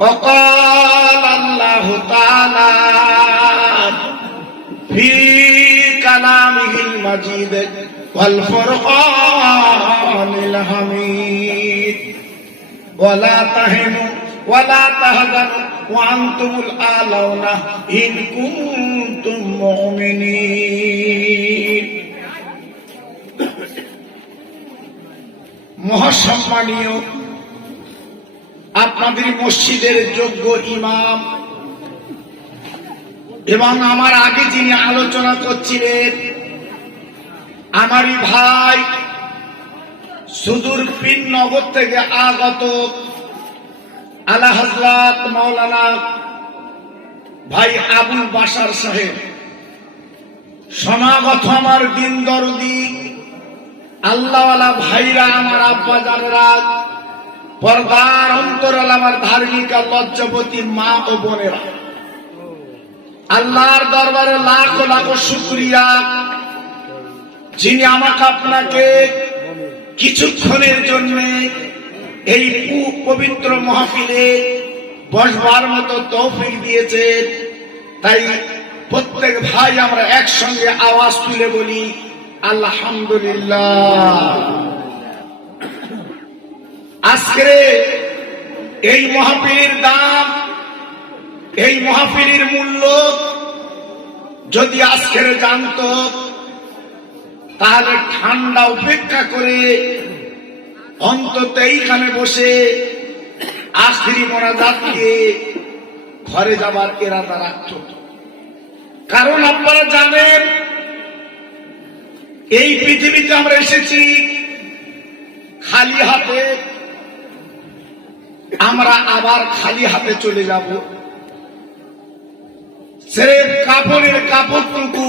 وقال الله تعالى في كلامه المجيد والفرقان الحميد ولا تهنوا ولا تهزنوا وأنتم الأعلون إن كنتم مؤمنين। মহাসম্মানীয় আপনাদের মসজিদের যোগ্য ইমাম এবং আমার আগে যিনি আলোচনা করছিলেন আমারই ভাই সুদূর পীরনগর থেকে আগত আলা হযরত মাওলানা ভাই আবুল বাশার সাহেব, সমাগত আমার দিন দরদি আল্লাহওয়ালা ভাইরা, আমার আব্বা জানেরা, পর্দার অন্তরাল আমার ধার্মিক লজ্জাবতী মা ও বোনেরা, আল্লাহর দরবারে লাখ লাখ শুকরিয়া যিনি আমাকে আপনাকে কিছুক্ষণের জন্য এই পবিত্র মাহফিলে বসবার মতো তৌফিক দিয়েছেন। তাই প্রত্যেক ভাই আমরা একসঙ্গে আওয়াজ তুলে বলি আলহামদুলিল্লাহ। আজকে এই মাহফিলের দাম, এই মাহফিলের মূল্য যদি আজকের জানতো তাহলে ঠান্ডা উপেক্ষা করে অন্তত এইখানে বসে আখেরি মোনাজাত দিয়ে ঘরে যাবার ইরাদা রাখত। কারণ আপনারা জানেন এই পৃথিবীতে আমরা এসেছি খালি হাতে, আমরা আবার খালি হাতে চলে যাব। স্রেফ কাপড়ের কাপড়টুকু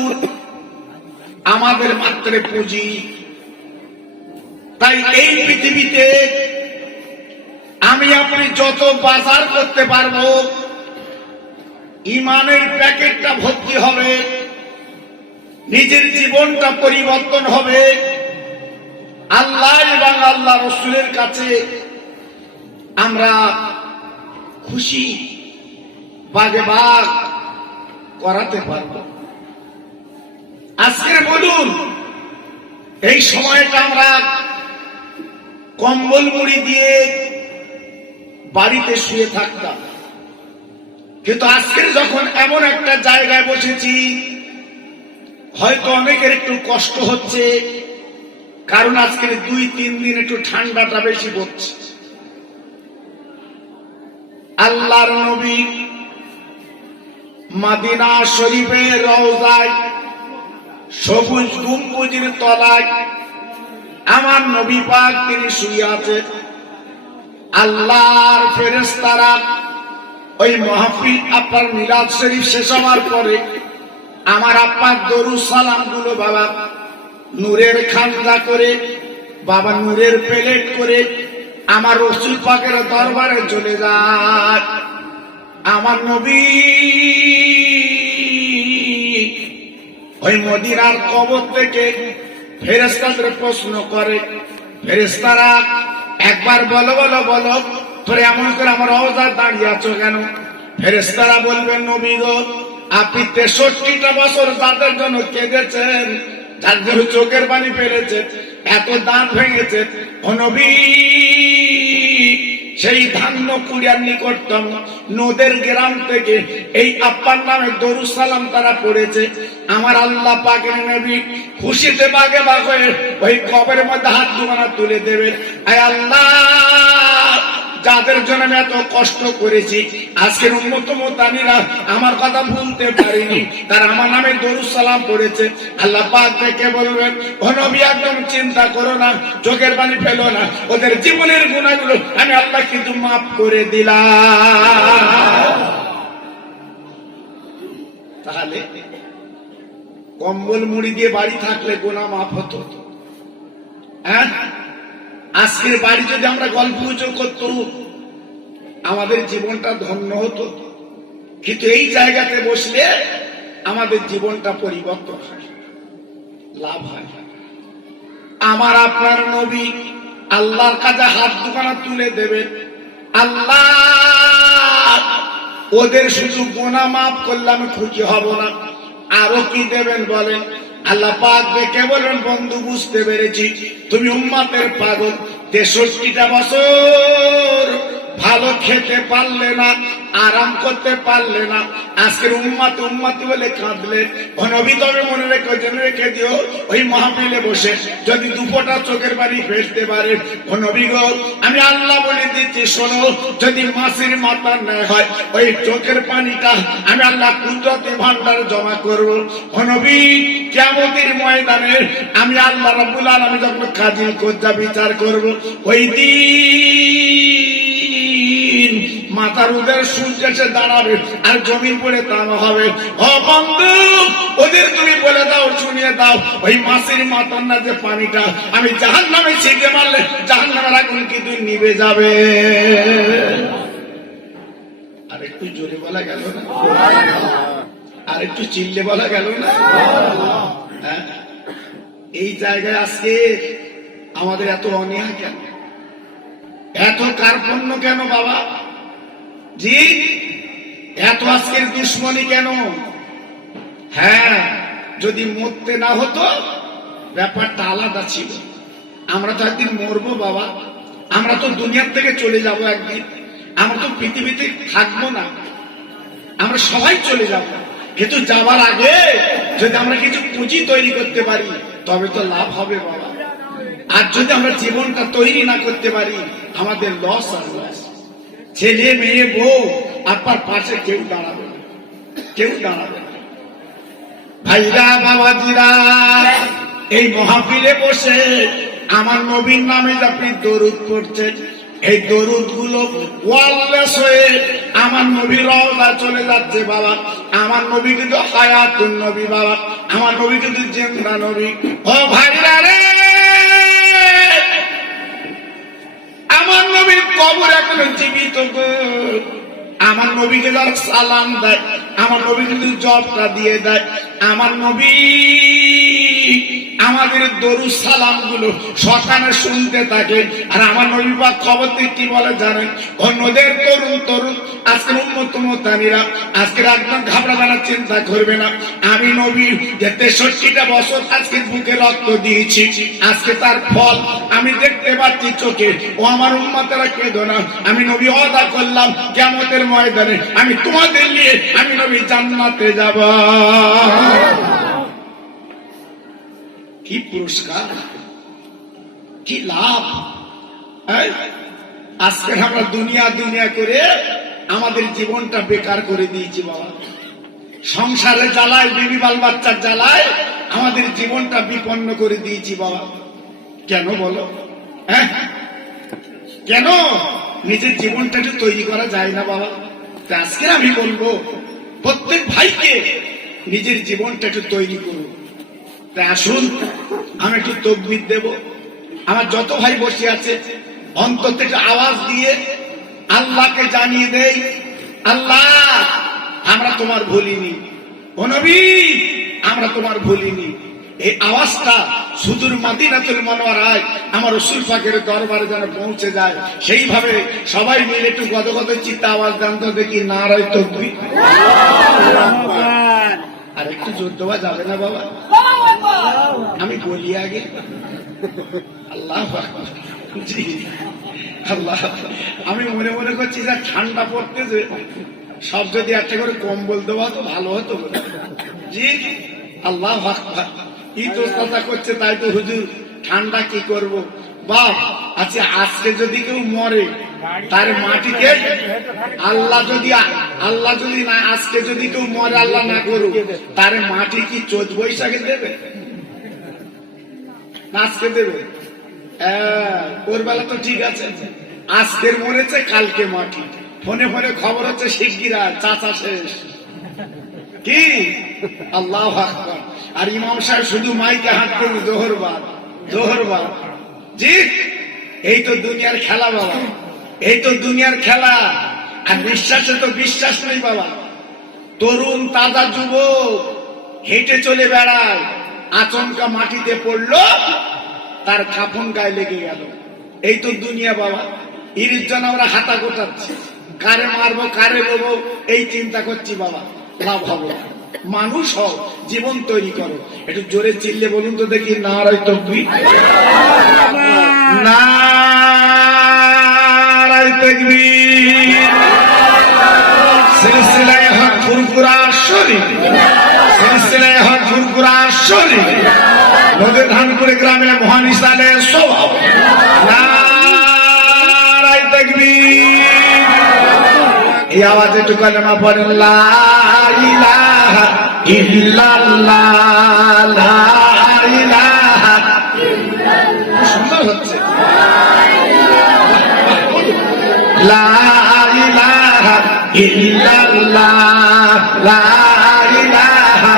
আমাদের মাত্র পুঁজি। তাই এই পৃথিবীতে আমি আপনি যত বাজার করতে পারবো, ইমানের প্যাকেটটা ভর্তি হবে, নিজের জীবনটা পরিবর্তন হবে, আল্লাহ এবং আল্লাহ রসুলের কাছে আমরা খুশি বাগে বাগ করাতে পারব। আজকের বলুন এই সময়টা আমরা কম্বল মুড়ি দিয়ে বাড়িতে শুয়ে থাকতাম, কিন্তু আজকের যখন এমন একটা জায়গায় বসেছি হয়তো অনেকের একটু কষ্ট হচ্ছে, কারণ আজকের 2-3 দিন একটু ঠান্ডাটা বেশি পড়ছে। আল্লাহর নবী মদিনা শরীফের রওজায় সবুজ গম্বুজের তলায় আমার নবী পাক তিনি শুয়ে আছেন। আল্লাহর ফেরেশতারা ওই মাহফিল আপনার মিলাদ শরীফ শেষ হওয়ার পরে আমার আব্বার দরুদ সালাম গুলো বাবা নূরের খান্দা করে, বাবা নূরের প্লেট করে আমার রাসূল পাকের দরবারে চলে যায়। আমার নবী ওই মদিনার কবর থেকে ফেরেশতাদের প্রশ্ন করে, ফেরেশতারা একবার বলো বলো বলো তোরে এমন করে আমার রওজায় দাঁড়িয়ে আছো কেন? ফেরেশতারা বলবেন নবী গো, আপনি 63টা বছর যাদের জন্য কেঁদেছেন, যাদের জন্য চোখের পানি ফেলেছেন, এত দাঁত ভেঙেছে, ও নবী সেই ধান্য কুড়িয়ার নিকটতম নদের গ্রাম থেকে এই আপ্পার নামে দরুদ সালাম তারা পড়েছে। আমার আল্লাহ পাকের নবী খুশিতে বাগে বাগ হয়ে ওই কবরের মধ্যে হাত দুখানা তুলে দেবে, আয় আল্লাহ যাদের জন্য আমি এত কষ্ট করেছি, আজকের উম্মত মুতানিরা আমার কথা ভুলতে পারিনি, তারা আমার নামে দরুদ সালাম পড়েছে। আল্লাহ পাক থেকে বলবেন, ও নবী একদম চিন্তা করো না, চোখের পানি ফেলো না, ওদের জীবনের গুনাহগুলো আমি আল্লাহ কিন্তু মাফ করে দিলাম। তাহলে কম্বল মুড়ি দিয়ে বাড়ি থাকলে গুনাহ মাফ হতো। হ্যাঁ, আজকের বাড়ি যদি আমরা গল্প গুজব করতাম আমাদের জীবনটা ধন্য হতো, কিন্তু এই জায়গাতে বসলে আমাদের জীবনটা পরিবর্তন হয়, লাভ হয়। আমার আপনার নবী আল্লাহর কাছে হাত দুখানা তুলে দেবেন, আল্লাহ ওদের শুধু গুনাহ মাফ করলে আমি খুশি হব না, আরো কি দেবেন বলেন? আল্লাহ পাক দেখে বলেন, বন্ধু বুঝতে পেরেছি তুমি উম্মতের পাগল, 63টা বছর ভালো খেতে পারলে না, আরাম করতে পারলে না, আজকের উম্মতি বলে কাঁদলে। ও নবী, তবে মনে জেনে রেখে দিও, ওই মাহফিলে বসে যদি দুপোটা চোখের পানি ফেলতে পারে, ও নবী গো, আমি আল্লাহ বলে দিচ্ছি শোনো, যদি মাসির মাথার ন্যায় হয় ওই চোখের পানিটা আমি আল্লাহ কুদরতি ভান্ডারে জমা করব। ও নবী, কিয়ামতের ময়দানে আমি আল্লাহ রাব্বুল আলামিন যখন কাজিল কোজ্জা বিচার করব, ওই দিন মাথার উদের সূর্য এসে দাঁড়াবে আর জমিন পড়ে তামা হবে। ও বন্ধু, ওদের তুমি বলে দাও, শুনিয়ে দাও, ওই মাসির মাথার না যে পানিটা আমি জাহান্নামে ছিটে মারলে জাহান্নামের আগুন কিন্তু নিভে যাবে। আর একটু জোরে বলা গেল না? আর একটু চিল্লে বলা গেল না? হ্যাঁ, এই জায়গায় আজকে আমাদের এত অন্যায় কেন, এত কার্পণ্য কেন বাবা? জি, এত আজকের দুশ্মনী কেন? হ্যাঁ, যদি মরতে না হতো ব্যাপারটা আলাদা ছিল। আমরা তো একদিন মরবো বাবা, আমরা তো দুনিয়ার থেকে চলে যাব একদিন, আমরা তো পৃথিবীতে থাকবো না, আমরা সবাই চলে যাব। কিন্তু যাওয়ার আগে যদি আমরা কিছু পুঁজি তৈরি করতে পারি তবে তো লাভ হবে বাবা। আর যদি আমরা জীবনটা তৈরি না করতে পারি আমাদের লস আর লস। ছেলে মেয়ে বউ আপনার পাশে কেউ দাঁড়াবে না, কেউ দাঁড়াবে না। ভাইরা বাবাজিরা, এই মাহফিলে বসে আমার নবীর নামে আপনি দরুদ পড়ছেন, এই দরুদ গুলো ওয়াল্লাস হয়ে আমার নবীর রওজা চলে যাচ্ছে বাবা। আমার নবী কিন্তু হায়াতুন নবী বাবা, আমার নবী কিন্তু জিন্দা নবী। ও ভাইরা রে, আমার নবীর কবর এখনো জীবিত গো। আমার নবীকে যারা সালাম দেয়, আমার নবী কিন্তু জবটা দিয়ে দেয়। আমার নবী আমাদের দরুদ সালাম গুলো শ্মশানে শুনতে থাকে। আর আমার নবী পাক খবর থেকে কি বলে জানেন? অন্যদের তরুণ আজকের উম্মত মুতানিরা আজকের একদম ঘাবড়াবার চিন্তা করবে না। আমি নবী যে 63টা বছর আজকে বুকে রক্ত দিয়েছি, আজকে তার ফল আমি দেখতে পাচ্ছি চোখে। ও আমার উম্মতেরা কেঁদো না, আমি নবী ওয়াদা করলাম কিয়ামতের ময়দানে আমি তোমাদের নিয়ে আমি নবী জান্নাতে যাব। কি পুরস্কার, কি লাভ! আজকে আমরা দুনিয়া করে আমাদের জীবনটা বেকার করে দিয়েছি বাবা। সংসারে জ্বালায়, বিবি বাল বাচ্চার জ্বালায় আমাদের জীবনটা বিপন্ন করে দিয়েছি বাবা। কেন বলো? হ্যাঁ, কেন নিজের জীবনটা একটু তৈরি করা যায় না বাবা? আজকে আমি বলবো প্রত্যেক ভাইকে নিজের জীবনটা একটু তৈরি করুন। আসুন আমি একটু তাকবীর দেব, আমার যত ভাই বসে আছে অন্তর থেকে আওয়াজ দিয়ে আল্লাহকে জানিয়ে দেই, আল্লাহ আমরা তোমার ভুলিনি, ও নবী আমরা তোমার ভুলিনি। এই আওয়াজটা সুদূর মদিনাতুল মুনাওয়ারায় আমার রাসূল পাকের দরবারে যেন পৌঁছে যায়, সেইভাবে সবাই মিলে একটু গদগদ চিত্তে আওয়াজ দেন তো দেখি, নারায়ে তাকবীর। আর একটু জোর দেওয়া যাবে না বাবা? আমি বলি আগে আল্লাহু আকবার। জি আল্লাহ, আমি মনে মনে করছি যা ঠান্ডা পড়তেছে, সব যদি একটা করে কম্বল দেওয়া তো ভালো হতো। জি আল্লাহু আকবার। ইতস্ততা করছে, তাই তো হুজুর ঠান্ডা কি করব বাপ। আচ্ছা, আজকে যদি কেউ মরে তার মাটিকে আল্লাহ যদি না, আজকে যদি কেউ মরে আল্লাহ না করুক, তার মাটি কি চোদ্দ বৈশাখে দেবে না আজকে দেবে? ওর বেলা তো ঠিক আছে, আজকের মরেছে কালকে মাটি, ফোনে খবর হচ্ছে শিগগিরা চাচা শেষ। কি আল্লাহু আকবার। আর ইমাম সাহেব শুধু মাইকে হাত করে জোহরবার। জি, এই তো দুনিয়ার খেলা বাবা, এই তো দুনিয়ার খেলা। আর বিশ্বাসে তো বিশ্বাস নেই বাবা। তরুণ তাজা যুবক হেঁটে চলে বেড়ায়, আচমকা মাটিতে পড়লো, তার কাফন গায়ে লেগে গেল। এই তো দুনিয়া বাবা। ইরির জন্য আমরা হাতা গোটাচ্ছি, কারে মারবো কারে নেবো এই চিন্তা করছি বাবা, লাভ হবে না। মানুষ হও, জীবন তৈরি করো। একটু জোরে চিল্লে বলুন তো দেখি, নারায়ে তাকবীর, নারায়ে তাকবীর। সিলসিলায়ে হক ফুরফুরা শরীফ, সিলসিলায়ে হক ফুরফুরা শরীফ, নদীর ধানপুরে গ্রামে মহান ইসালের স্বভাব। নারায়ে তাকবীর। এই আওয়াজে একটু কালেমা পড়েন, লা ইলাহা ইল্লাল্লাহ, লা ইলাহা ইল্লাল্লাহ। সুন্দর হচ্ছে, লা ইলাহা ইল্লাল্লাহ, লা ইলাহা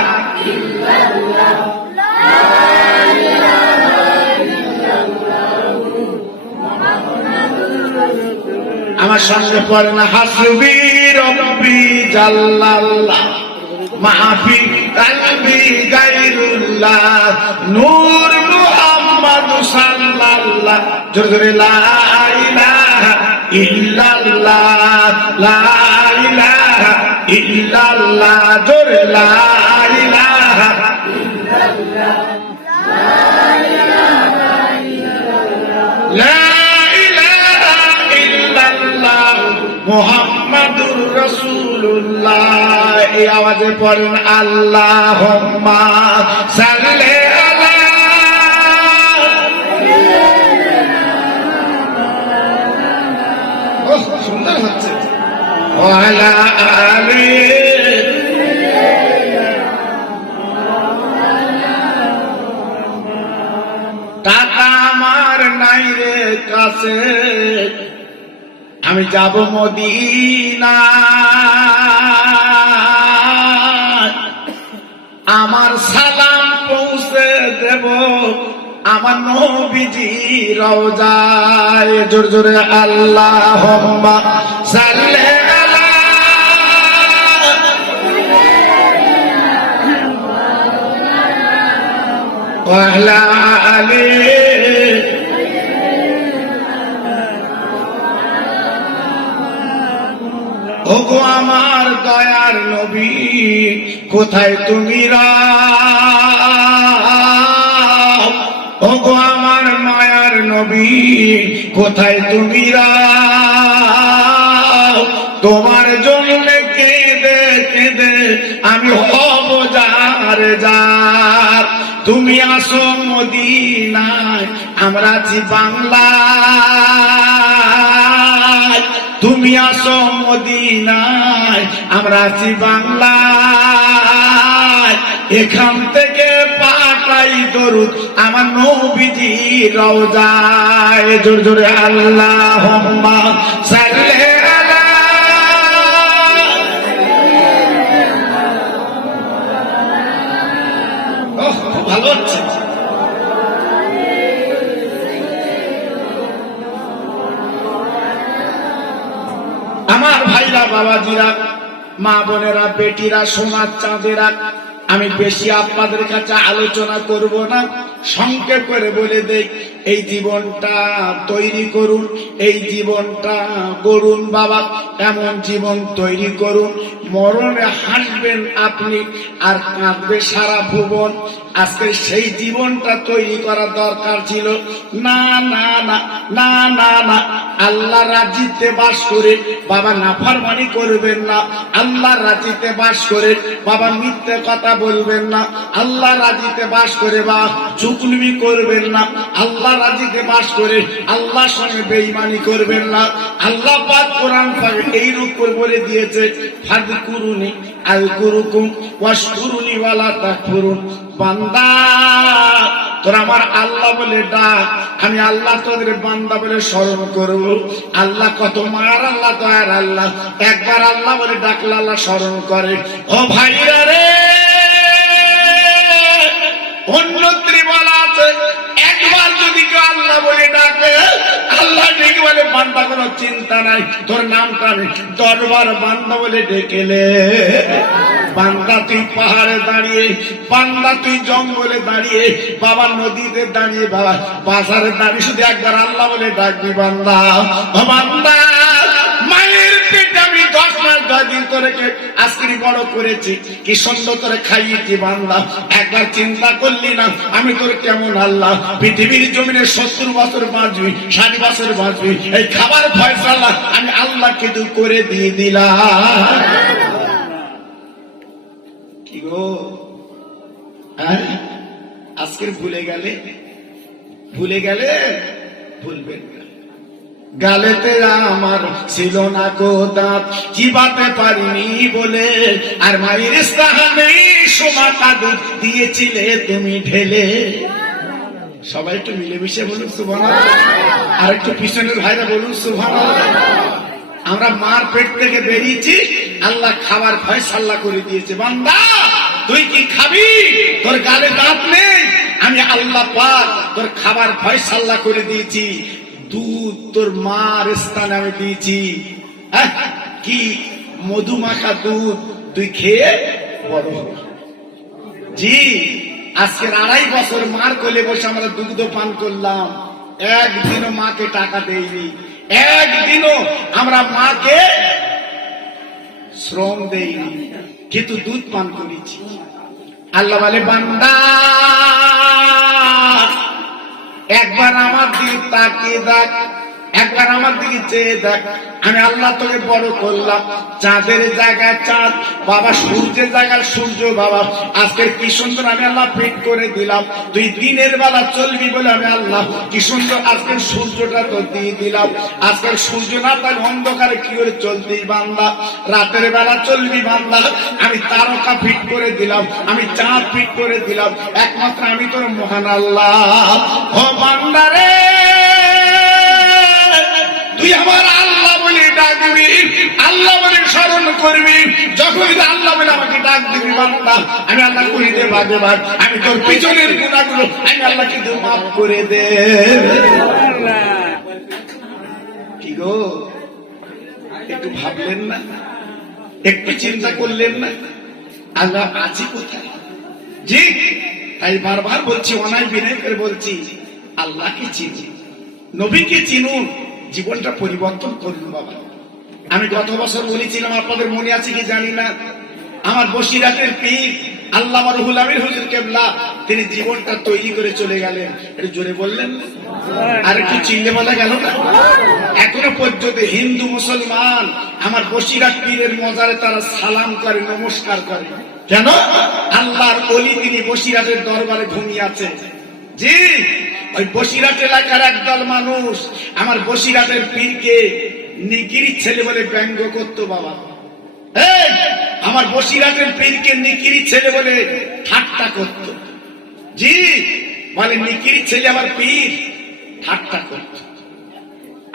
ইল্লাল্লাহ, লা ইলাহা ইল্লাল্লাহ মুহাম্মাদুর রাসূলুল্লাহ। আমার সঙ্গে পড়েন, হাসবি রব্বি জাল্লাল্লাহ মাফি কলবি গায়রুল্লাহ, নূর মুহাম্মদ সাল্লাল্লাহ। জোরে জোরে, লা ইলাহা ইল্লাল্লাহ, লা ইলাহা ইল্লাল্লাহ। জোরে, লা ইলাহা ইল্লাল্লাহ, লা ইলাহা ইল্লাল্লাহ মুহাম্মাদুর রাসূলুল্লাহ। এই আওয়াজে পড়েন, আল্লাহুম্মা সাল্লি আলা, সুন্দর হচ্ছে, ওয়ালা আলি। টাকা আমার নাই রে কাছে, আমি যাব মদিনা, আমার সালাম পৌঁছে দেব আমার নবীজি রওজায়। জোরে জোরে, আল্লাহুম্মা সাল্লি আলা, ওয়া আলা আলি। ওগো আমার দয়ার নবী, কোথায় তুমি রাও? ওগো আমার মায়ার নবী, কোথায় তুমি রাও? তোমার জন্য কেঁদে কেঁদে আমি হব যার যার। তুমি আসো মদিনায়, আমরা আছি বাংলায়। তুমি আসো মদিনায়, আমরা আছি বাংলায়। এখান থেকে পাঠাই দরুদ আমার নবীজি রওজায়। জোরে জোরে, আল্লাহুম্মা সাল্লি আলা, ওহ ভালো হচ্ছে। আমার ভাইরা, বাবাজিরা, মা বোনেরা, বেটিরা, সোনার চাঁদেরা, আমি বেশি আপনাদের কাছে আলোচনা করব না, সংক্ষেপ করে বলে দেই, এই জীবনটা তৈরি করুন, এই জীবনটা গড়ুন বাবা, এমন জীবন তৈরি করুন মরণে হাসবেন আপনি আর কাঁদবে সারা ভুবন। আজকে সেই জীবনটা তৈরি করা দরকার ছিল। না না না না না না, আল্লাহ রাজিতে বাস করে বাবা নাফরমানি করবেন না, আল্লাহ রাজিতে বাস করে বাবা মিথ্যে কথা বলবেন না, আল্লাহ রাজিতে বাস করে বা চুগলি করবেন না, আল্লাহ রাজিতে বাস করে আল্লাহর সঙ্গে বেঈমানি করবেন না। আল্লাহ পাক কোরআন পাকে এই রূপ করে বলে দিয়েছে, ফাযকুরুনি আযকুরুকুম ওয়াশকুরুনি ওয়ালা তাকফুরুন। বান্দা তোর আমার আল্লাহ বলে ডাক, আমি আল্লাহ তোদের বান্দা বলে স্মরণ করব। আল্লাহ কত মায়ার আল্লাহ, দয়ার আল্লাহ, একবার আল্লাহ বলে ডাকলে আল্লাহ স্মরণ করে। ও ভাইরা রে, অন্যত্র বলা আছে, একবার যদি কেউ আল্লাহ বলে ডাকে আল্লাহ ডেকে বলে, বান্দা কোনো চিন্তা নাই, তোর নামটা আমি দরবার বান্দা বলে ডেকেলে। বান্দা তুই পাহাড়ে দাঁড়িয়ে, বান্দা তুই জঙ্গলে দাঁড়িয়ে, বাবা নদীতে দাঁড়িয়ে, বাবা বাজারে দাঁড়িয়ে, শুধু একবার আল্লাহ বলে ডাকবি বান্দা। ও বান্দা, মায়ের পেটে আমি 10 মাস 10 দিন তোরে আজকে বড় করেছি, কি সুন্দর তোরে খাইয়েছি বান্দা, একবার চিন্তা করলি না আমি তোর কেমন আল্লাহ? পৃথিবীর জমিনে 70 বছর বাঁচবি, 60 বছর বাঁচবি, এই খাবার ফয়সালা আমি আল্লাহ কিন্তু করে দিয়ে দিলাম। কি গো আজকের ভুলে গেলে ভুলবেন না। গালেতে আমার ছিল না কো দাঁত, চিবাতে পারিনি বলে, আর মায়ের স্থানে সোমাটা দুধ দিয়েছিলে তুমি ঢেলে। সবাই একটু মিলেমিশে বলুন সুবহানাল্লাহ, আর একটু পিছনের ভাইরা বলুন সুবহানাল্লাহ। আমরা মার পেট থেকে বেরিয়েছি, আল্লাহ খাবার ফয়সালা করে দিয়েছে। বান্দা তুই কি খাবি? তোর গালে দাঁত নেই, আমি আল্লাহ পাক তোর খাবার ফয়সালা করে দিয়েছি। দুধ তোর মার স্থানে আমি দিয়েছি, কি মধুমাখা দুধ, তুই খেয়ে বড় হবি। জি আজকের 2.5 বছর মার কোলে বসে আমরা দুগ্ধ পান করলাম, একদিনও মাকে টাকা দেইনি, একদিনও আমরা মাকে শ্রম দেইনি, কিন্তু দুধ পান করেছি। আল্লাহ বলে বান্দা একবার আমার দিকে তাকিয়ে দেখ, একবার আমার দিকে চেয়ে দেখ, আমি আল্লাহ তোকে বড় করলাম। চাঁদের জায়গায় চাঁদ বাবা, সূর্যের জায়গায় সূর্য বাবা, আজকের কি সুন্দর আমি আল্লাহ ফিট করে দিলাম। তুই দিনের বেলা চলবি বলে আমি আল্লাহ কি সুন্দর আজকের সূর্যটা তো দিয়ে দিলাম। আজকের সূর্য না তাই অন্ধকারে কি করে চলতি বান্দা, রাতের বেলা চলবি বান্দা, আমি তারকা ফিট করে দিলাম, আমি চাঁদ ফিট করে দিলাম, একমাত্র আমি তোর মহান আল্লাহ। ও বান্দা রে তুই আমার আল্লাহ বলে ডাকবি, আল্লাহ বলে স্মরণ করবি, যখন আল্লাহ বলে আমাকে ডাক দিবি বান্দা, আমি আল্লাহ করে দে ভাগে ভাগ, আমি তোর পিছনের গুনাহগুলো আমি আল্লাহ কিন্তু মাফ করে দে। কি গো একটু ভাবলেন না, একটু চিন্তা করলেন না আল্লাহ আছি কোথায়? জি তাই বারবার বলছি, অনায় বিনয় করে বলছি, আল্লাহকে চিনি, নবীকে চিনুন, জীবনটা পরিবর্তন করুন বাবা। আমি গত বছর বলেছিলাম, আপনাদের মনে আছে কি জানি না, আমার বসিরহাটের পীর আল্লামা রুহুল আমিন হুজুর কেবলা তিনি জীবনটা তৈরি করে চলে গেলেন। একটু জোরে বললেন, আর একটু চিনলে বলা গেল না? এখনো পর্যন্ত হিন্দু মুসলমান আমার বসিরহাট পীরের মজারে তারা সালাম করে, নমস্কার করে। কেন? আল্লাহর ওলি তিনি বসিরহাটের দরবারে ঘুমিয়ে আছে। জি ওই বসিরহাট এলাকার একদল মানুষ আমার বসিরহাটের পীরকে নিকিরি ছেলে বলে ব্যঙ্গ করতো বাবা। আমার বসিরহাটের পীরকে নিকিরি ছেলে বলে ঠাট্টা করত। জি বলে নিকিরি ছেলে আমার পীর, ঠাট্টা করত।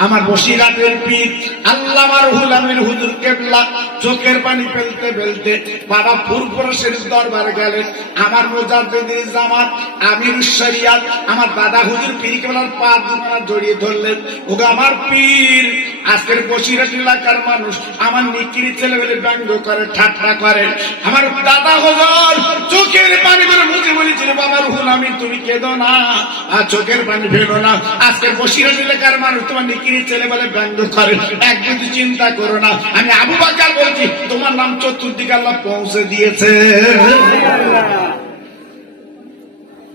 আমার বসিরহাটের পীর আল্লামা রুহুল আমিন হুজুর কেবলা চোখের পানি ফেলতে ফেলতে বাবা ফুরফুরাশের দরবারে গেলেন। আমার মুজাদ্দিদুল জামাত আমিরুশ শরিয়াত আমার দাদা হুজুর পীর কেবলার পা দুখানা জড়িয়ে ধরলেন। ওগো আমার পীর, আজকের বসিরহাট এলাকার মানুষ আমার নিকিরি ছেলে বলে ব্যঙ্গ করে, ঠাট্টা করে। আমার দাদা হুজুর চোখের পানি করে মুখে বলেছিল, বাবা রুহুল আমিন তুমি কেঁদো না, আর চোখের পানি ফেলো না, আজকের বসিরহাট এলাকার মানুষ তোমার ছেলে বলে ব্যঙ্গ করে, একদিন চিন্তা করো না, আমি আবু বকর বলছি তোমার নাম চতুর্দিকে আল্লাহ পৌঁছে দিয়েছে।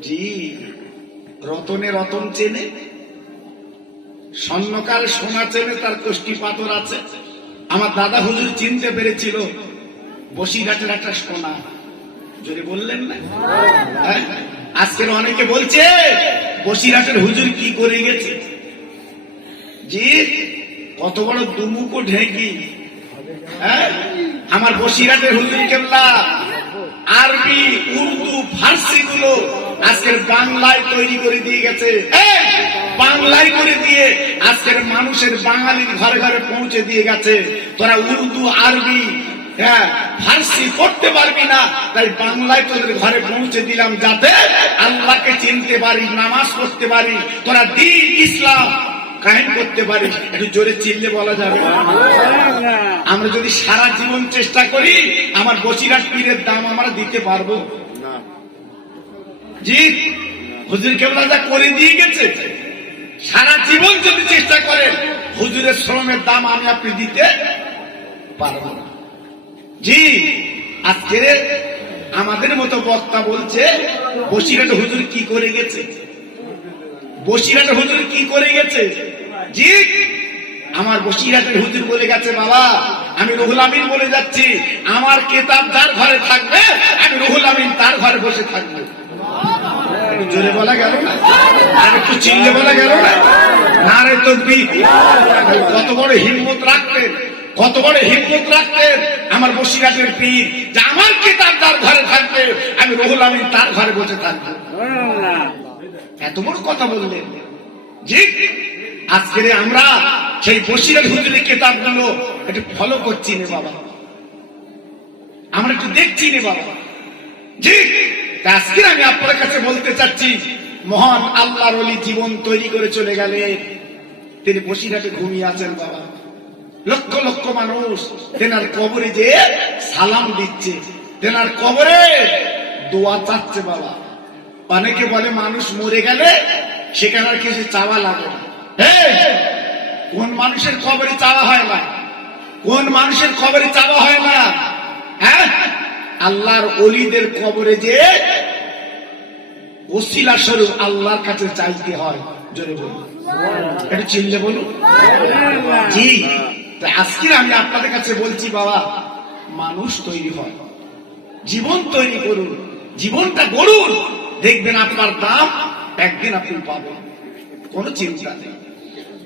জি রতনে রতন চেনে, স্বর্ণকার সোনা চেনে, তার কোষ্ঠী পাথর আছে। আমার দাদা হুজুর চিনতে পেরেছিল বসিরহাটের একটা সোনা। জোরে বললেন না? আজকের অনেকে বলছে বসিরহাটের হুজুর কি করে গেছে। জি কত বড় দুমুকো ঢেকি। আমার বসিরহাটের হুজুর কেবলা আরবি উর্দু ফার্সি গুলো আজকের বাংলায় তৈরি করে দিয়ে গেছে, বাংলায় করে দিয়ে আজকের মানুষের বাঙালির ঘরে ঘরে পৌঁছে দিয়ে গেছে। তোরা উর্দু আরবি ফার্সি পড়তে পারবি না, তাই বাংলায় তোদের ঘরে পৌঁছে দিলাম, যাতে আল্লাহকে চিনতে পারি, নামাজ পড়তে পারি, তোরা দ্বীন ইসলাম কায়েম করতে পারি। একটু জোরে চিল্লে বলা যাবে। আমরা যদি সারা জীবন চেষ্টা করি, আমার বসিরহাট পীরের দাম আমরা দিতে পারবো না। জি হুজুর কেবলা যা করে দিয়ে গেছে, সারা জীবন যদি চেষ্টা করেন হুজুরের শ্রমের দাম আমি আপনি দিতে পারবো না। জি, আজকে আমাদের মতো বক্তা বলছে বসিরহাট হুজুর কি করে গেছে, বসিরহাট হুজুর কি করে গেছে। জি, আমার বসিরহাটের হুজুর বলে গেছে, বাবা আমি রুহুল আমিন বলে যাচ্ছি, আমার কেতাব যার ঘরে থাকবে আমি রুহুল আমিন তার ঘরে বসে থাকবো। জোরে বলা গেল না, আর একটু চিল্লে বলা গেল না, নারে তাকবীর। কত বড় হিম্মত রাখতেন, কত বড় হিম্মত রাখতেন আমার বসিরহাটের পীর, যে আমার কেতাব যার ঘরে থাকবে আমি রুহুল আমিন তার ঘরে বসে থাকবো। এত বড় কথা বললেন। জি, আজকে আমরা সেই বসিরহাট হুজুরের কেতাবগুলো একটু ফলো করছি না বাবা, আমরা একটু দেখছি না বাবা। জি, আজকে আমি আপনার কাছে বলতে চাচ্ছি, মহান আল্লাহর ওলি জীবন তৈরি করে চলে গেলেন, তিনি বসিরহাটে ঘুমিয়ে আছেন বাবা। লক্ষ লক্ষ মানুষ তেনার কবরে যে সালাম দিচ্ছে, তেনার কবরে দোয়া চাচ্ছে বাবা। অনেকে বলে মানুষ মরে গেলে সেখানে আর কিছু চাওয়া লাগে না। কোন মানুষের কবরে চাওয়া হয় না, কোন মানুষের কবরে চাওয়া হয় না? হ্যাঁ, আল্লাহর ওলিদের কবরে যে ওসিলা স্বরূপ আল্লাহর কাছে চাইতে হয়। জোরে বলুন, এটা চিনলে বলুন। জি, আজকে আমি আপনাদের কাছে বলছি বাবা, মানুষ তৈরি হয়, জীবন তৈরি করুন, জীবনটা গড়ুন, দেখবেন আপনার দাম একদিন আপনি পাবেন, কোনো চিন্তা নেই।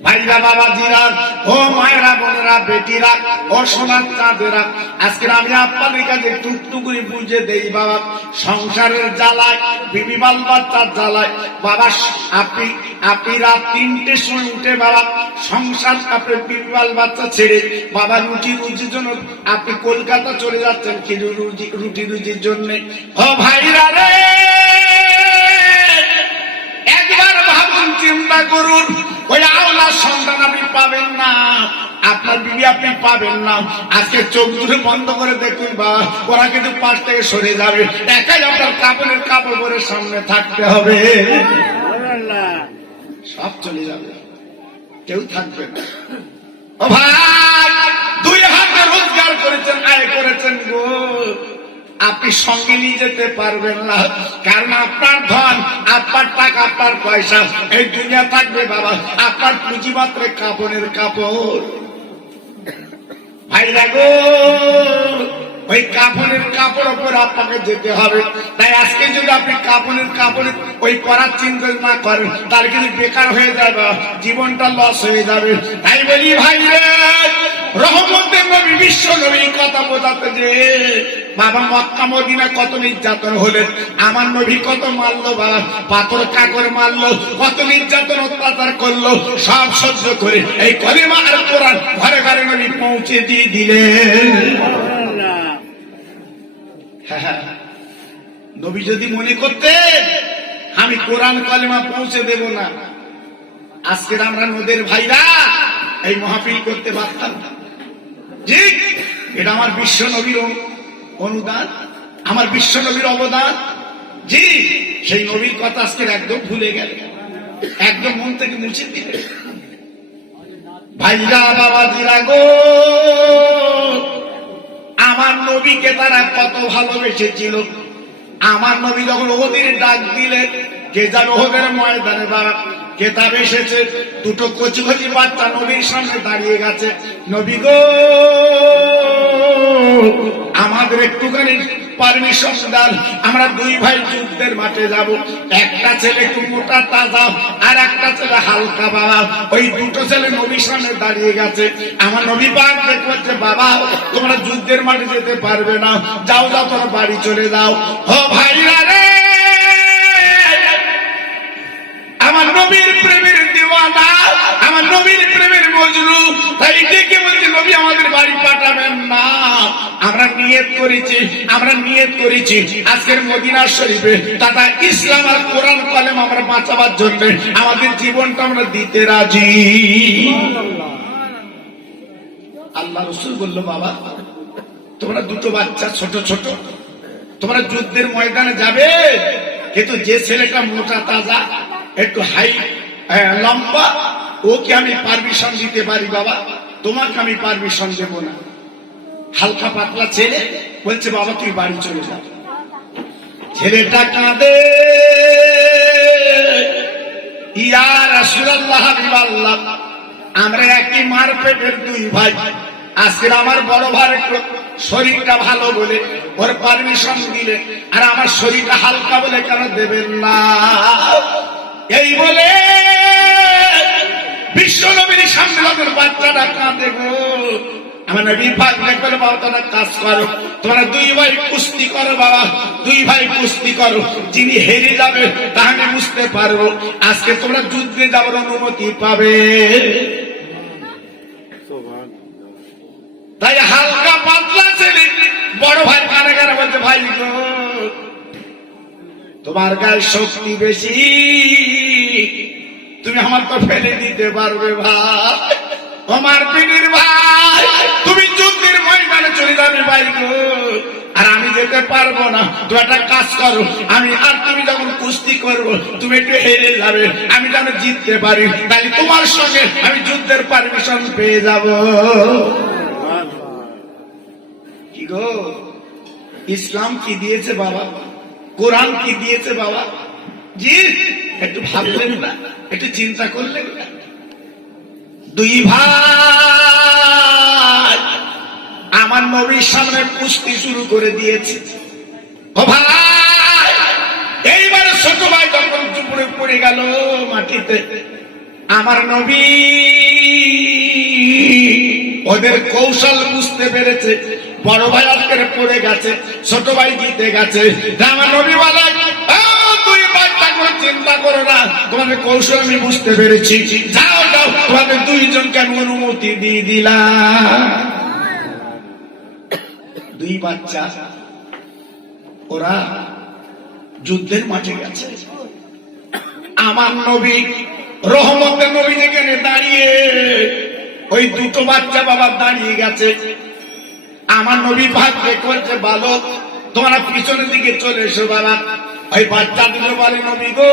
ভাইরা বাবাজিরা, ও মায়েরা বোনেরা বেটিরা, ও সোনার চাঁদেরা, আজকে আমি আপনাদের কাছে টুকটুকুরি বুঝে দেই বাবা, সংসারের জ্বালায়, বিবি বাল বাচ্চার জ্বালায় বাবা, আপনি রাত 3টের সময় উঠে বাবা সংসার, আপনি বিবি বাল বাচ্চা ছেড়ে বাবা রুটি রুজির জন্য আপনি কলকাতা চলে যাচ্ছেন, কি রুটি রুজির জন্য। ও ভাইরা রে, একবার ভাবুন, চিন্তা করুন, ওই আওলাদ সন্তান আপনি পাবেন না, আপনার বিবি আপনি পাবেন না। আজকে চোখ দুটো বন্ধ করে দেখুন বাবা, ওরা কিন্তু পাশ থেকে সরে যাবে, একাই আপনার কাপড়ের কাপড় পরে সামনে থাকতে হবে, সব চলে যাবে, কেউ থাকবে না। ও ভাই, 2 হাতে রোজগার করেছেন, আয় করেছেন গো, আপনি সঙ্গে নিয়ে যেতে পারবেন না, কারণ আপনার ধন, আপনার টাকা, আপনার পয়সা এই দুনিয়া থাকবে বাবা, আপনার পুঁজি মাত্র কাপড়ের কাপড়। ভাইরা গো, ওই কাপড়ের কাপড় ওপর আপনাকে যেতে হবে। তাই আজকে যদি আপনি কাপড়ের কাপড় ওই পরার চিন্তা না করেন, তার কিন্তু বেকার হয়ে যাবে, জীবনটা লস হয়ে যাবে। তাই বলি ভাই রে, রহমতের নবী, বিশ্ব নবী কথা বোঝাতে যে বাবা মক্কা মদিনা কত নির্যাতন হলেন, আমার নবী কত মারলো বাবা, পাথর কাকড় মারলো, কত নির্যাতন অত্যাচার করলো, সব সহ্য করে এই কলিমা আর কোরআন ঘরে ঘরে নবী পৌঁছে দিয়ে দিলেন। নবী যদি মনে করতেন আমি কোরআন কলিমা পৌঁছে দেব না, আজকের আমরা নদের ভাইরা এই মাহফিল করতে পারতাম না। জি, এটা আমার বিশ্ব নবীর অনুদান, আমার বিশ্ব নবীর অবদান। জি, সেই নবীর কথা আজকে একদম ভুলে গেল, একদম মন থেকে মুছে দিলে। ভাইরা বাবাজিরা গো, আমার নবীকে তারা কত ভালোবেসেছিল। আমার নবী যখন ওদের ডাক দিলেন, কে যাবে ওদের ময়দানে বাবা, কেতাব এসেছে, 2টো কচি কচি বাচ্চা নবীর সামনে দাঁড়িয়ে গেছে। নবী গো, আমাদের একটুখানি পারমিশন দেন, আমরা 2 ভাই যুদ্ধের মাঠে যাব। একটা ছেলে একটু মোটা তাজা, আর একটা ছেলে হালকা বাবা। ওই 2টো ছেলে নবীর সামনে দাঁড়িয়ে গেছে। আমার নবী পাক বলছে, বাবা তোমরা যুদ্ধের মাঠে যেতে পারবে না, যাও যাও, তোমরা বাড়ি চলে যাও। ও ভাইরা রে, আমার নবীর প্রেমের দিওয়ানা, আমার নবীর প্রেমের মজনু, তাই ডেকে বলছে নবী আমাদের বাড়ি পাঠাবেন না। আমরা নিয়ত করেছি আজকের মদিনা শরীফে দাদা ইসলাম আর কোরআন কলেম আমরা বাঁচাবার জন্য আমাদের জীবনটা আমরা দিতে রাজি। আল্লাহ রাসূল বলল, বাবা তোমরা 2টো বাচ্চা ছোট ছোট, তোমরা যুদ্ধের ময়দানে যাবে, কিন্তু যে ছেলেটা মোটা তাজা একটু হাই লম্বা, ওকে আমি পারমিশন দিতে পারি বাবা, তোমাকে আমি পারমিশন দেব না। হালকা পাতলা ছেলে, বলছে বাবা তুই বাড়ি চলে যা। ছেলেটা কাঁদে, ইয়া রাসূলুল্লাহ, হাবিবাল্লাহ, আমরা একই মার পেটের দুই ভাই। আজকে আমার বড় ভাই শরীরটা ভালো বলে ওর পারমিশন দিলে, আর আমার শরীরটা হালকা বলে কেন দেবেন না? এই বলে বিশ্ব নবীর সামনে আমার বাচ্চাটা কাঁদে গো। আমার নবী পাক দেখবেন, বাবা তোমরা কাজ করো, তোমরা দুই ভাই কুস্তি করো বাবা, দুই ভাই কুস্তি করো, যিনি হেরে যাবে তাহলে বুঝতে পারবো আজকে তোমরা যুদ্ধে যাওয়ার অনুমতি পাবে। তাই হালকা পাতলা ছেলে বড় ভাই কানে কানে বলছে, ভাই গো তোমার গায়ে শক্তি বেশি, তুমি আমার তো ফেলে দিতে পারবে ভাই, আমার পিনির ভাই, তুমি যুদ্ধের ময়দানে চলে যাবে ভাই গো, আর আমি যেতে পারবো না। তুমি একটা কাজ করো, আমি আর তুমি যখন কুস্তি করবো তুমি একটু হেরে যাবে, আমি যেন জিততে পারি, তাহলে তোমার সঙ্গে আমি যুদ্ধের পারমিশন পেয়ে যাব। কি গো, ইসলাম কি দিয়েছে বাবা, কোরআন কি দিয়েছে বাবা? জি, একটু ভাবলেন না, একটু চিন্তা করলেন না? দুই ভাই আমার নবীর সামনে কুস্তি শুরু করে দিয়েছে। ও ভাই, এইবারে ছোট ভাই যখন চুপড়ে পড়ে গেল মাটিতে, আমার নবী ওদের কৌশল বুঝতে পেরেছে, বড় ভাই আজকে পড়ে গেছে, ছোট ভাই জিতে গেছে। আমার নবী বলে, তুই বাচ্চা করে চিন্তা করো না, তোমাদের কৌশল আমি বুঝতে পেরেছি, যাও যাও, তোমাদের দুইজনকে আমি অনুমতি দিয়ে দিলাম। দুই বাচ্চা ওরা যুদ্ধের মাঠে গেছে। আমার নবী রহমতের নবী যেখানে দাঁড়িয়ে, ওই দুটো বাচ্চা বাবা দাঁড়িয়ে গেছে। আমার নবী ভাগ্যে করছে, বালক তোমরা পিছনের দিকে চলে এসো বাবা। ওই বাচ্চা দুটো বলে, নবী গো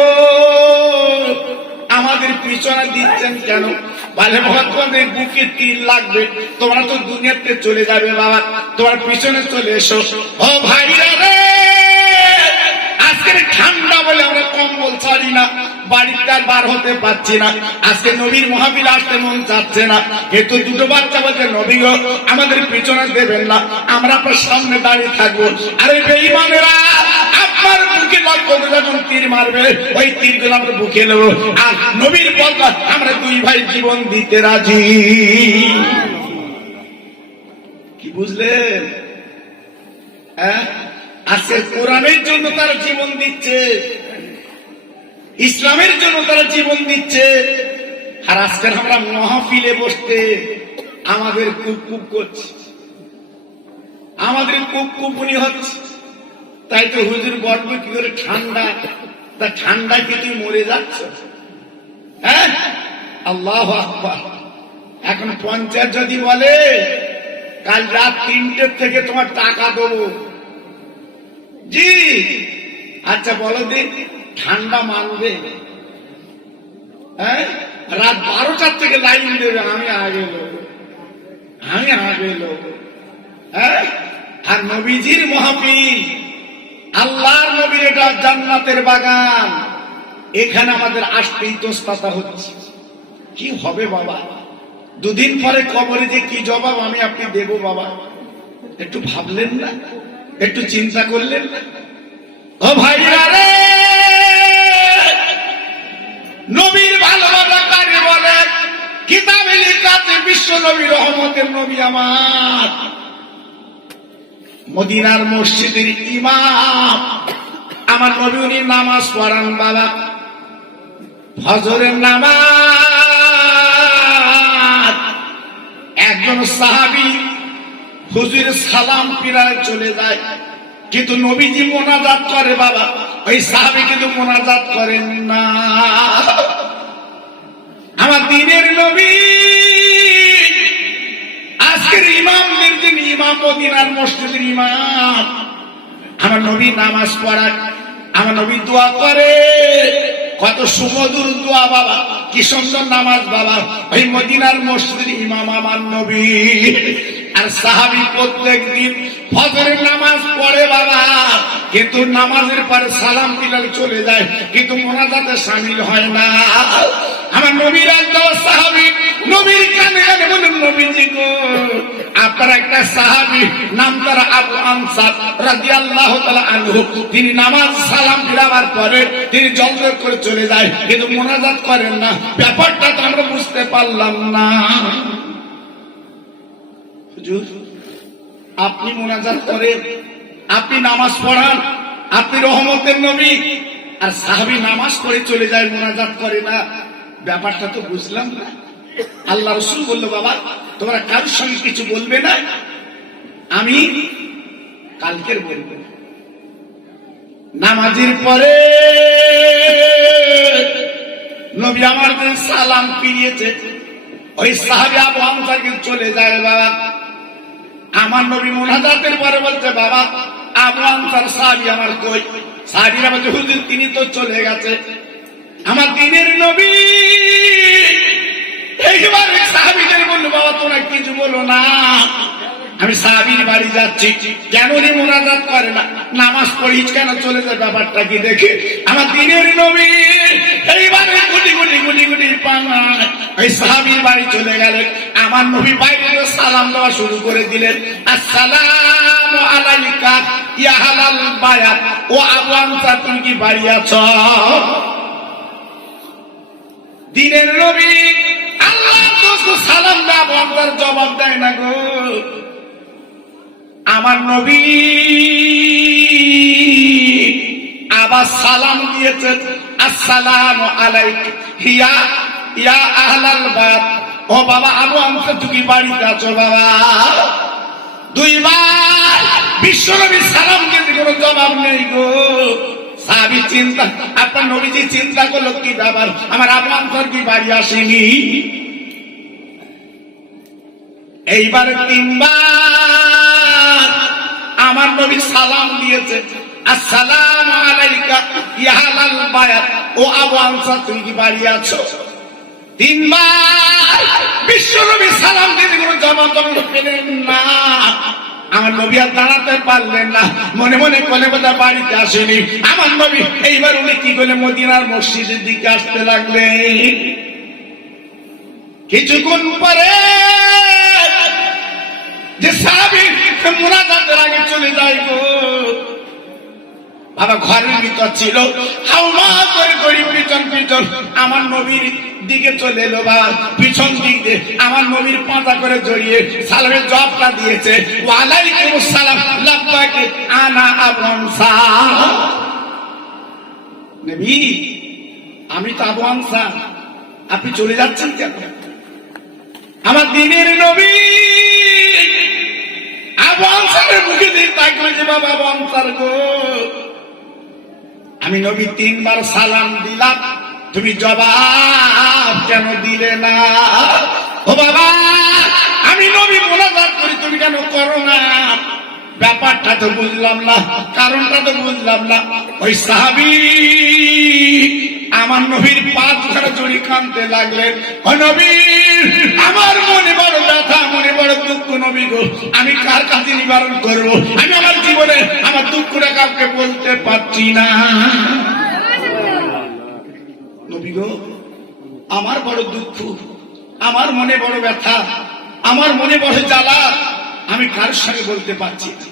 আমাদের পিছনে দিচ্ছেন কেন? বলে বাবা তোমাদের বুকে তীর লাগবে, তোমরা তো দুনিয়াতে চলে যাবে বাবা, তোমার পিছনে চলে এসো। ও ভাইরা রে, আজকের ঠান্ডা বলে আমরা কম্বল ছাড়ি না, বাড়িতে আর বার হতে পারছি না, আজকে নবীর মাহফিল আসতে মন চাচ্ছে না। কিন্তু দুটো বাচ্চা বলছে, নবী গো আমাদের পিছনে দেবেন না, আমরা আপনার সামনে দাঁড়িয়ে থাকবো। আরে বেঈমানেরা, আপনার বুকে লক্ষ্য করে যখন তীর মারবে, ওই তীরগুলো আমরা বুকে নেবো, আর নবীর বলবা আমরা দুই ভাই জীবন দিতে রাজি। কি বুঝলেন? আজকে কোরআনের জন্য তারা জীবন দিচ্ছে, ইসলামের জন্য তারা জীবন দিচ্ছে, আর আজকে আমরা মাহফিলে বসতে আমাদের কুপকুপ করছে, আমাদের কুপকুপুনি হচ্ছে। তাই তো হুজুর বলবো কি করে ঠান্ডা, তা ঠান্ডা কি তুমি মরে যাচ্ছ? হ্যাঁ, আল্লাহু আকবার। এখন পঞ্চায়েত যদি বলে কাল রাত 3টে থেকে তোমার টাকা দেবো, জি আচ্ছা বলো দিন ঠান্ডা মানবে? হ্যাঁ, রাত 12টার থেকে লাইন দেবে, আমি আগে লোক, আমি আগে লোক। হ্যাঁ, আর নবীজির মাহফিল, আল্লাহর নবীর এটা জান্নাতের বাগান, এখানে আমাদের আসতে ইতস্ততা হচ্ছে। কি হবে বাবা? দুদিন পরে কবরে যে কি জবাব আমি আপনি দেব বাবা? একটু ভাবলেন না, একটু চিন্তা করলেন না? ও ভাইরা রে, নবীর ভালোবাসা কারে বলে? কিতাবে লেখা আছে বিশ্ব নবী রহমতের নবী আমার, মদিনার মসজিদের ইমাম আমার নবী, উনি নামাজ পড়ান বাবা, ফজরের নামাজ। একজন সাহাবী হুজুর সালাম ফিরায় চলে যায়, কিন্তু নবীজি মোনাজাত করে বাবা, ওই সাহাবী কিন্তু মোনাজাত করেন না। আমার দিনের নবী, আজকের ইমামদের যিনি ইমাম, মদিনার মসজিদের ইমাম, আমার নবী নামাজ পড়ায়, আমার নবী দোয়া করে, কত সুমধুর দোয়া বাবা, কি সুন্দর নামাজ বাবা। ওই মদিনার মসজিদের ইমাম আমার নবী আর সাহাবী প্রত্যেকদিন ফজরের নামাজ পড়ে বাবা, কিন্তু নামাজের পরে সালাম দিলে চলে যায়, কিন্তু মোনাজাতে শামিল হয় না। আমার নবীর একদল সাহাবী নবীর কানে কানে বলেন, নবীজি গো, আপনার একটা সাহাবী নাম তার আবু আনসার রাদিয়াল্লাহু তাআলা আনহু, তিনি নামাজ সালাম ফিরাবার পরে তিনি জলদি করে চলে যায়, কিন্তু মোনাজাত করেন না। ব্যাপারটা তো আমরা বুঝতে পারলাম না। হুজুর, আপনি মোনাজাত করেন, আপনি নামাজ পড়ান, আপনি রহমতের নবী, আর সাহাবী নামাজ পড়ে চলে যায়, মোনাজাত করে না। ব্যাপারটা তো বুঝলাম না। আল্লাহ রাসূল বলল, বাবা তোমরা কারোর সঙ্গে কিছু বলবে না, আমি কালকের বলবো। নামাজের পরে নবী আমার সালাম ফিরিয়েছে, ওই সাহাবী আবু হামজাকে চলে যায়। বাবা আমার নবী মোনাজাতের পরে বলছে, বাবা আবু আনসার সাহাবী আমার কই? সাহাবীরা বলছে, হুজুর তিনি তো চলে গেছে। আমার দিনের নবী এইবারে সাহাবীদের বলল, বাবা তোমরা কিছু বলো না, আমি সাহাবীর বাড়ি যাচ্ছি। কেন রে মোনাজাত করে না, নামাজ পড়িস কেন, চলে যায়, ব্যাপারটা কি দেখে। আমার দিনের নবী এইবারে গুটি গুটি গুটি গুটি পায় ওই সাহাবীর বাড়ি চলে গেলেন। আমার নবী বাইরে সালাম দেওয়া শুরু করে দিলেন, আসসালামু আলাইকা ইয়া আহলাল বায়াত, ও আবু আনসার তুমি কি বাড়ি আছো? দিনের নবী আল্লাহ দোস্ত সালাম দেয়, আবু আনসার জবাব দেয় না গো। আমার নবী আবার সালাম দিয়েছেন, আসসালামু আলাইকা ইয়া ইয়া আহলাল বায়াত, ও বাবা আবু আনসার তুমি বাড়িতে আছো? বাবা দুইবার বিশ্বনবী সালাম দিতে কোনো জবাব নেই গো। সাহাবী চিন্তা, আপনার নবীজি চিন্তা করলো কি ব্যাপার, আমার আবু আনসার কি বাড়ি আসেনি? এইবার তিনবার আমার নবী সালাম দিয়েছে, আসসালামু আলাইকা ইয়া আহলাল বায়াত, ও আবু আনসার তুমি কি বাড়ি আছো? তিনবার বিশ্বনবী সালাম দিতে কোনো জবাব পেলেন না। আমার নবী আর দাঁড়াতে পারলেন না, মনে মনে বলে বোধ বাড়িতে আসেনি। আমার নবী এইবার উনি কি করে মদিনার মসজিদের দিকে আসতে লাগলেন। কিছুক্ষণ পরে যে সাহাবী মুনাজাতের আগে চলে যায় গো, বাবা ঘরের ভিতর ছিল, হাওমা করে গরিব পিছন পিছন আমার নবীর দিকে চলে এলো। বাবা পিছন দিকে আমার নবীর পাতা করে জড়িয়ে সালামের জবাবটা দিয়েছে, ওয়ালাইকুমুস সালাম লাব্বাইক আনা আবু আনসার। নবী আমি তো আবু আনসার, আপনি চলে যাচ্ছেন কেন? আমার দিনের নবী আবু আনসারের মুখে দিয়ে তাকিয়ে যে, বাবা আবু আনসার গো, আমি নবী তিনবার সালাম দিলাম, তুমি জবাব কেন দিলে না? ও বাবা আমি নবী মোনাজাত করি, তুমি কেন করো না? ব্যাপারটা তো বুঝলাম না, কারণটা তো বুঝলাম না। ওই সাহাবী আমার নবীর পা দুখানে জড়ি কাঁদতে লাগলেন, ও নবী আমার মনে বড় ব্যথা, মনে বড় দুঃখ, নবী গো আমি কার কাছে নিবারণ করব? আমি আমার জীবনে আমার দুঃখটা কাউকে বলতে পারছি না। নবী গো আমার বড় দুঃখ, আমার মনে বড় ব্যথা, আমার মনে বড় জ্বালা, আমি কার সঙ্গে বলতে পারছি না।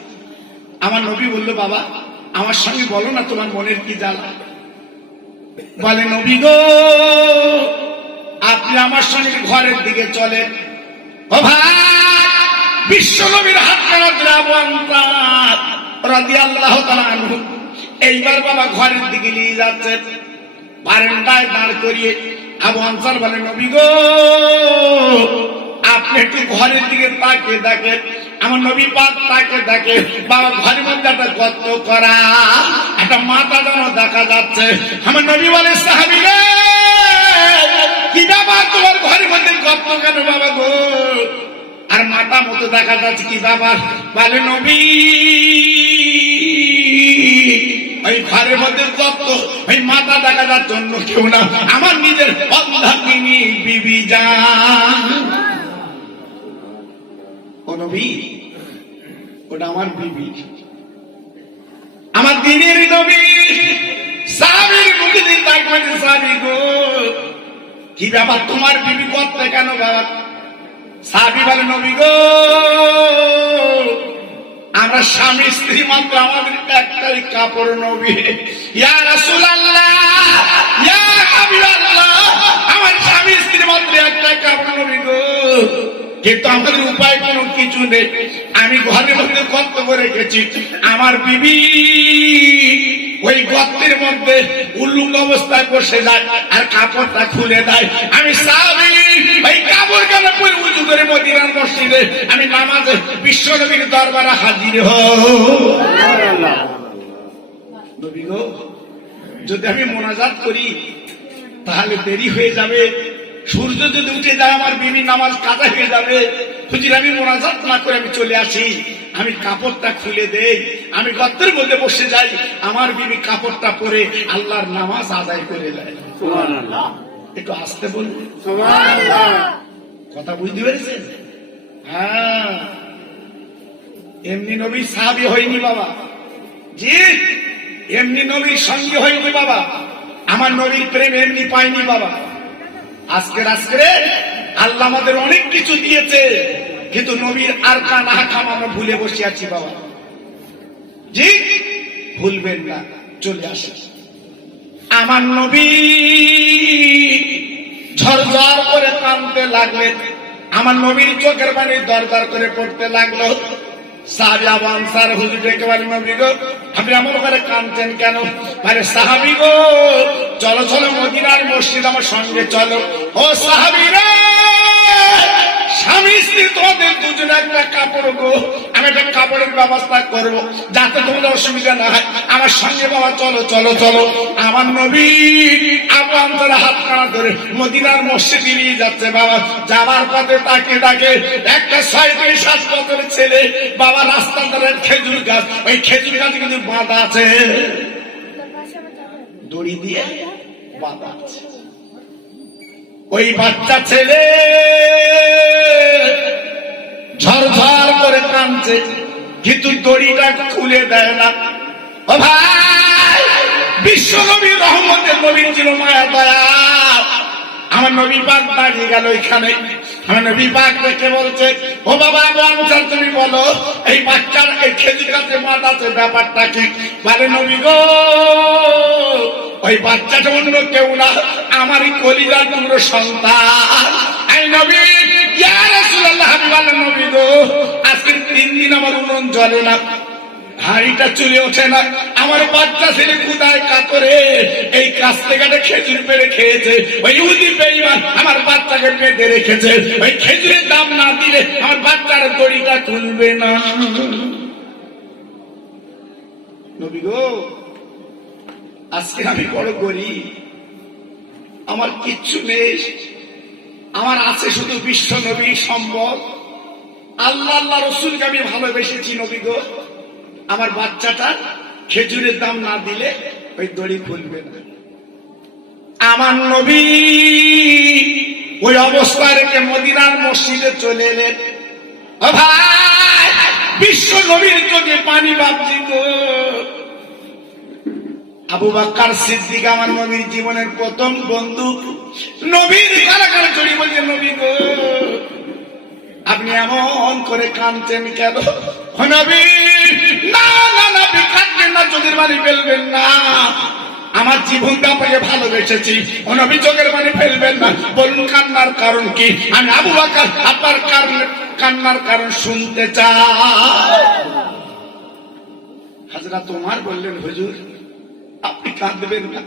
আমার নবী বলল, বাবা আমার সঙ্গে বলো না তোমার মনের কি জ্বালা। বলে, নবী গো আপনি আমার সঙ্গে ঘরের দিকে চলেন। ও ভাই বিশ্ব নবীর হাত ধরে আবু আনসার রাদিয়াল্লাহু তাআলা আনহু এইবার বাবা ঘরের দিকে নিয়ে যাচ্ছেন। বারান্দায় দাঁড় করিয়ে আবু আনসার বলে, নবী গো আপনি একটু ঘরের দিকে তাকিয়ে দেখেন। আমার নবী পাক তাকিয়ে দেখে, বাবা ঘরের মধ্যে একটা গর্ত করা, একটা মাথা যেন দেখা যাচ্ছে। আমার নবী বলে, সাহাবী রে কি ব্যাপার, তোমার ঘরের মধ্যে গর্ত কেন বাবা গো? আর মাথা মতো দেখা যাচ্ছে, কি ব্যাপার? বলে, নবী ওই ঘরের মধ্যে গর্ত, ওই মাথা দেখা যাচ্ছে, অন্য কেউ না, আমার নিজের অর্ধাঙ্গিনী বিবি জান। নবী, ওটা আমার বিবি, আমার দিনের নবী। সাহাবীর মুখে দিন তাকবেন, সাহাবী গো কি ব্যাপার, তোমার বিবি করতে কেন বাবা? সাহাবী বলে, নবী গো আমরা স্বামী স্ত্রী মাত্র, আমাদের একটাই কাপড় নবী। ইয়া রাসূলুল্লাহ, ইয়া হাবিবাল্লাহ, আমার স্বামী স্ত্রী মাত্র একটাই কাপড় নবী গো, কিন্তু আমাদের উপায় কোনো কিছু নেই। আমি ঘরের মধ্যে গর্ত করে রেখেছি, আমার বিবি ওই গর্তের মধ্যে উলুঙ্গ অবস্থায় বসে যায় আর কাপড়টা খুলে দেয়। আমি সাহাবী ওই কাপড় কেন পরে উজু করে মদিনার মসজিদে আমি নামাজে বিশ্বনবীর দরবারে হাজির হই। নবী গো যদি আমি মোনাজাত করি তাহলে দেরি হয়ে যাবে, সূর্য যদি উঠে যায় আমার বিবি নামাজ কাজা হয়ে যাবে। হুজুর আমি মোনাজাত না করে আমি চলে আসি, আমি কাপড়টা খুলে দেই, আমি গর্তের মধ্যে বসে যাই, আমার বিবি কাপড়টা পরে আল্লাহর নামাজ আদায় করে দেয়। সুবহানাল্লাহ। একটু আসতে বলুন, সুবহানাল্লাহ। কথা বুঝতে পেরেছেন? হ্যাঁ, এমনি নবী সাহাবী হয়নি বাবা, জি এমনি নবীর সঙ্গী হয়নি বাবা, আমার নবীর প্রেম এমনি পাইনি বাবা। আজকে আল্লাহ আমাদের অনেক কিছু দিয়েছে, কিন্তু নবীর আর কানা হাকাম আমরা ভুলে বসে আছি বাবা। জি ভুলবেন না, চলে আসে আমার নবী ঝরঝর করে কাঁদতে লাগলেন, আমার নবীর চোখের পানি দরদর করে পড়তে লাগলো। সাহাবী আবু আনসার হুজুর ডেকে বলেন, নবী গো আপনি এমন করে কাঁদছেন কেন? আরে সাহাবী গো চলো চলো মদিনার মসজিদ আমার সঙ্গে চলো। ও সাহাবীরা, স্বামী স্ত্রী তোমাদের দুজনে একটা কাপড় গো, আমি একটা কাপড়ের ব্যবস্থা করব যাতে তোমাদের অসুবিধা না হয়, আমার সঙ্গে বাবা চলো চলো চলো। আমার নবী আবু আনসার হাত কানা ধরে মদিনার মসজিদে নিয়ে যাচ্ছে বাবা। যাবার পথে তাকে তাকে একটা 6-7 বছরের ছেলে বাবা রাস্তার ধারে খেজুর গাছ, ওই খেজুর গাছ কিন্তু বাঁধা আছে, দড়ি দিয়ে বাঁধা আছে। ওই বাচ্চা ছেলে ঝরঝর করে কাঁদছে, কিন্তু দড়িটা খুলে দেয় না। ও ভাই, বিশ্ব নবী রহমতের নবী ছিল, মায়া দয়া। আমার নবী পাক দাঁড়িয়ে গেল এখানে, আমার নবী পাক দেখে বলছে, ও বাবা আবু আনসার তুমি বলো এই বাচ্চার এই খেজুর গাছে মাথা আছে ব্যাপারটা কি? বলে নবী গো ওই বাচ্চাটা অন্য কেউ না, আমারই কলিজার টুকরো সন্তান। এই নবী, ইয়া রাসূলুল্লাহ, হাবিবাল্লাহ নবী গো আজকে 3 দিন আমার উনুন জ্বলে না, হাড়িটা চুলে ওঠে না, আমার বাচ্চা ছেলে ক্ষুধায় কাতরে এই কাছ থেকে খেজুর পেড়ে খেয়েছে, ওই ইহুদি বেঈমান আমার বাচ্চাকে পেটে রেখেছে, ওই খেজুরের দাম না দিলে আমার বাচ্চার দড়িটা তুলবে না। নবী গো আজকে আমি বড় গরিব, আমার কিচ্ছু নেই, আমার আছে শুধু বিশ্ব নবী সম্ভব, আল্লাহ আল্লাহ রসুলকে আমি ভালোবেসেছি। নবী গো আমার বাচ্চাটা খেজুরের দাম না দিলে ওই দড়ি খুলবে না। আমার নবী ওই অবস্থায় রেখে মদিনার মসজিদে চলে এলেন। ও ভাই, বিশ্ব নবীর চোখে পানি ভাবছি গো। আবু বকর সিদ্দিক আমার নবীর জীবনের প্রথম বন্ধু, নবীর কারাগারে চড়ি বলছে, নবী গো আপনি এমন করে কাঁদছেন কেন? নবী না না না, আপনি কাঁদবেন না, চোখের পানি ফেলবেন না, আমার জীবনটা আপনাকে ভালোবেসেছি, ও নবী চোখের পানি ফেলবেন না। বলুন কান্নার কারণ কি? আমি আবু বকর আপনার কান্নার কারণ শুনতে চাই। হাজরাত ওমর বললেন, হুজুর আপনি কাঁদবেন না,